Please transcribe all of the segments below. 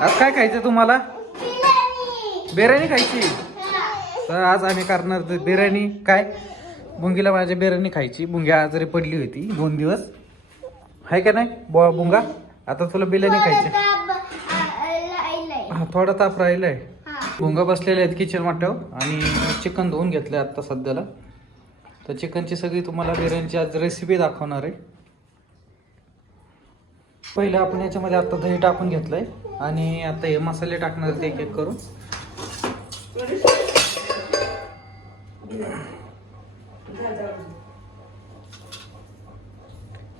आज काय खायचं तुम्हाला? बिर्याणी खायची. तर आज आम्ही करणार बिर्याणी. काय बुंगीला माझ्या बिर्याणी खायची. बुंग्या आजारी पडली होती 2 दिवस, आहे का नाही बुंगा? आता तुला बिर्याणी खायची. हा, थोडा ताप राहिलाय. भुंगा बसलेले आहेत किचन वाट्यावर आणि चिकन धुवून घेतलंय आता सध्याला. तर चिकनची सगळी तुम्हाला बिर्याणीची आज रेसिपी दाखवणार आहे. पहिले आपण याच्यामध्ये आता दही टाकून घेतलंय आणि आता हे मसाले टाकणार आहेत एक एक करून.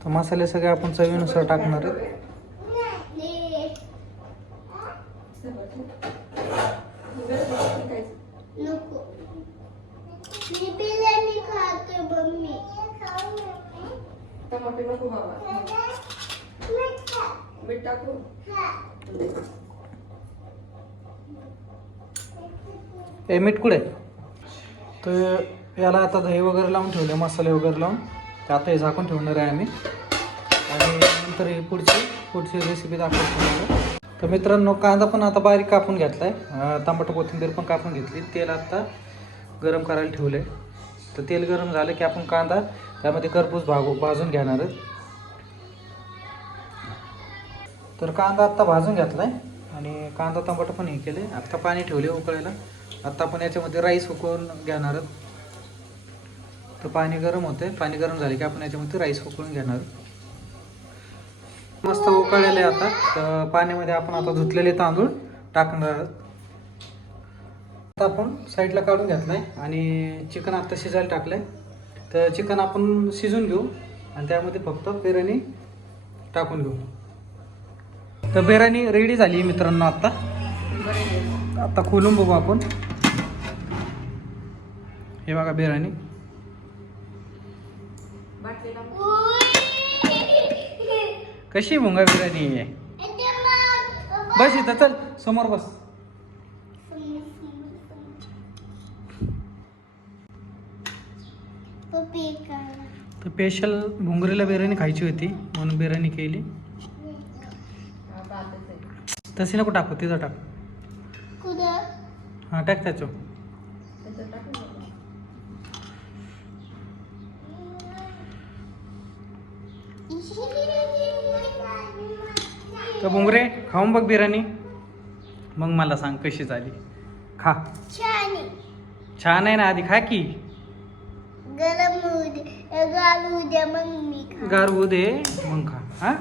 तर मसाले सगळे आपण चवीनुसार टाकणार आहेत. मीठ कुठे? तर याला आता दही वगैरे लावून ठेवले, मसाले वगैरे लावून. तर आता हे झाकून ठेवणार आहे आम्ही आणि नंतर ही पुढची रेसिपी दाखवतो. तर मित्रांनो, कांदा पण आता बारीक कापून घेतला आहे, टमाटर कोथिंबीर पण कापून घेतली. तेल आता गरम करायला ठेवलं आहे. तर तेल गरम झालं की आपण कांदा त्यामध्ये खरपूस भाजून घेणार आहे. तर कांदा आत्ता भाजून घेतला आहे आणि कांदा टमाटर पण हे केले. आत्ता पाणी ठेवले उकळायला. आत्ता आपण याच्यामध्ये राईस उकळून घेणार आहोत. तर पाणी गरम होते. पाणी गरम झाले की आपण याच्यामध्ये राईस उकळून घेणार. मस्त उकळलेले आता. तर पाण्यामध्ये आपण आता धुतलेले तांदूळ टाकणार आहोत. आता आपण साईडला काढून घेतलाय आणि चिकन आता शिजायला टाकलंय. तर चिकन आपण शिजून घेऊ आणि त्यामध्ये फक्त बिर्याणी टाकून घेऊ. तर बिर्याणी रेडी झाली मित्रांनो. आता खोलून बघू आपण. हे बघा बिर्याणी. कशी भुंगा बिर्याणी आहे? बस इथं, चल समोर बस. तर स्पेशल भुंगरीला बिर्याणी खायची होती म्हणून बिर्याणी केली. तशी नको टाकू, तिथं टाक. हां टाक त्याच्यावर. तर भुंगरे खाऊन बघ बिर्याणी, मग मला सांग कशी झाली. खा. छान आहे ना? आधी खा की. गार होऊ दे मग खा. हां